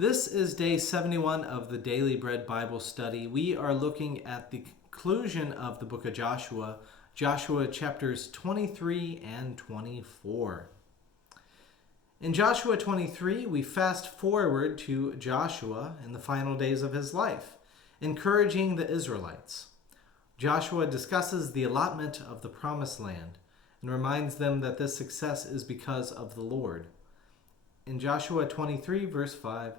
This is day 71 of the Daily Bread Bible Study. We are looking at the conclusion of the book of Joshua, Joshua chapters 23 and 24. In Joshua 23, we fast forward to Joshua in the final days of his life, encouraging the Israelites. Joshua discusses the allotment of the promised land and reminds them that this success is because of the Lord. In Joshua 23, verse 5,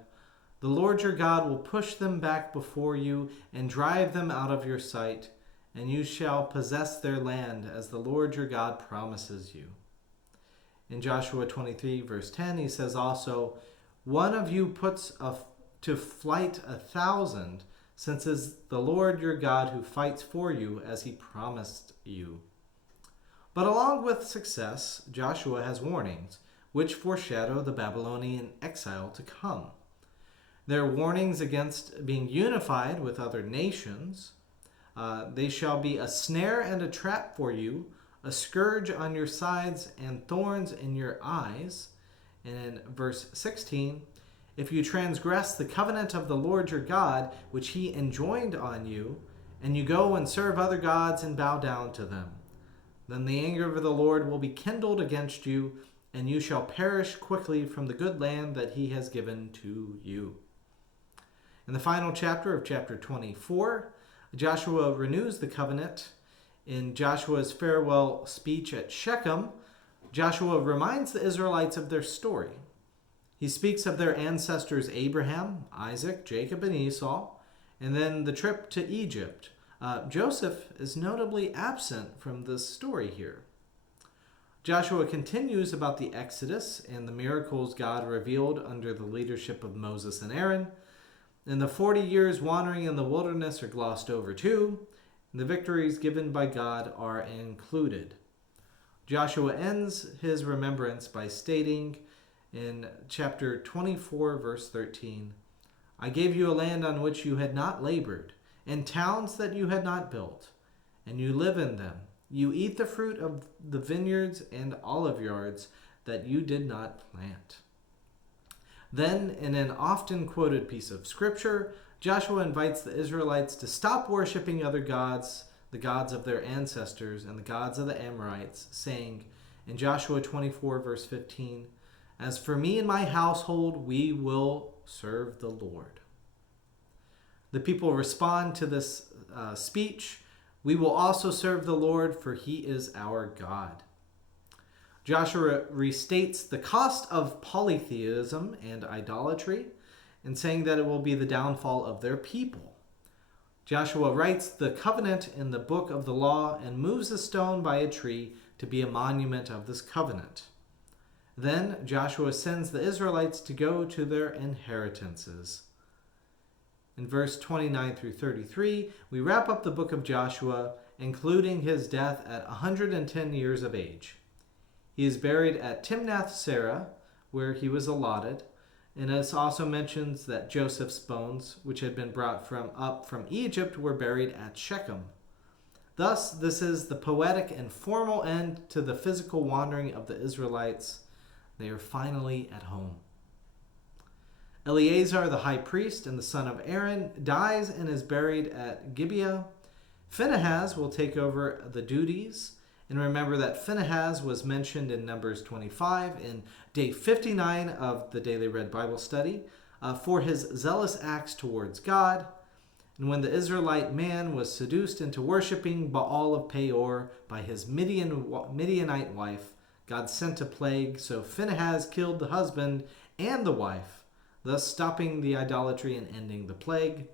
"The Lord your God will push them back before you and drive them out of your sight, and you shall possess their land as the Lord your God promises you." In Joshua 23, verse 10, he says also, "One of you puts to flight 1,000, since it is the Lord your God who fights for you as he promised you." But along with success, Joshua has warnings, which foreshadow the Babylonian exile to come. There are warnings against being unified with other nations. They shall be a snare and a trap for you, a scourge on your sides and thorns in your eyes. And in verse 16, "If you transgress the covenant of the Lord your God, which he enjoined on you, and you go and serve other gods and bow down to them, then the anger of the Lord will be kindled against you, and you shall perish quickly from the good land that he has given to you." In the final chapter of chapter 24, Joshua renews the covenant. In Joshua's farewell speech at Shechem, Joshua reminds the Israelites of their story. He speaks of their ancestors Abraham, Isaac, Jacob, and Esau, and then the trip to Egypt. Joseph is notably absent from this story here. Joshua continues about the Exodus and the miracles God revealed under the leadership of Moses and Aaron. And the 40 years wandering in the wilderness are glossed over too. And the victories given by God are included. Joshua ends his remembrance by stating in chapter 24, verse 13, "I gave you a land on which you had not labored, and towns that you had not built, and you live in them. You eat the fruit of the vineyards and olive yards that you did not plant." Then, in an often quoted piece of scripture, Joshua invites the Israelites to stop worshiping other gods, the gods of their ancestors and the gods of the Amorites, saying in Joshua 24, verse 15, "As for me and my household, we will serve the Lord." The people respond to this speech, "We will also serve the Lord, for he is our God." Joshua restates the cost of polytheism and idolatry, in saying that it will be the downfall of their people. Joshua writes the covenant in the book of the law and moves a stone by a tree to be a monument of this covenant. Then Joshua sends the Israelites to go to their inheritances. In verse 29 through 33, we wrap up the book of Joshua, including his death at 110 years of age. He is buried at Timnath-Serah, where he was allotted, and this also mentions that Joseph's bones, which had been brought up from Egypt, were buried at Shechem. Thus, this is the poetic and formal end to the physical wandering of the Israelites. They are finally at home. Eleazar, the high priest and the son of Aaron, dies and is buried at Gibeah. Phinehas will take over the duties. And remember that Phinehas was mentioned in Numbers 25 in day 59 of the Daily Read Bible Study for his zealous acts towards God. And when the Israelite man was seduced into worshiping Baal of Peor by his Midianite wife, God sent a plague, so Phinehas killed the husband and the wife, thus stopping the idolatry and ending the plague.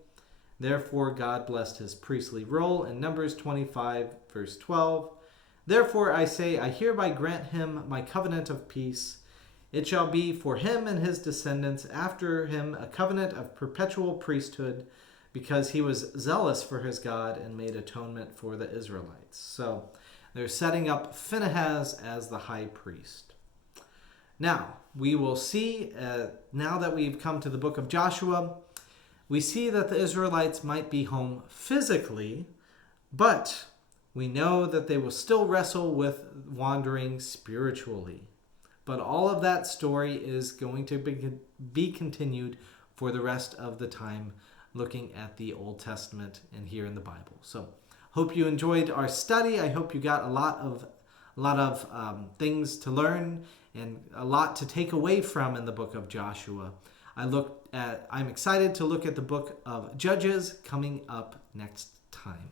Therefore, God blessed his priestly role in Numbers 25, verse 12. "Therefore I say, I hereby grant him my covenant of peace. It shall be for him and his descendants after him a covenant of perpetual priesthood, because he was zealous for his God and made atonement for the Israelites." So they're setting up Phinehas as the high priest. Now, we will see, now that we've come to the book of Joshua, we see that the Israelites might be home physically, but we know that they will still wrestle with wandering spiritually. But all of that story is going to be continued for the rest of the time looking at the Old Testament and here in the Bible. So hope you enjoyed our study. I hope you got a lot of things to learn and a lot to take away from in the book of Joshua. I'm excited to look at the book of Judges coming up next time.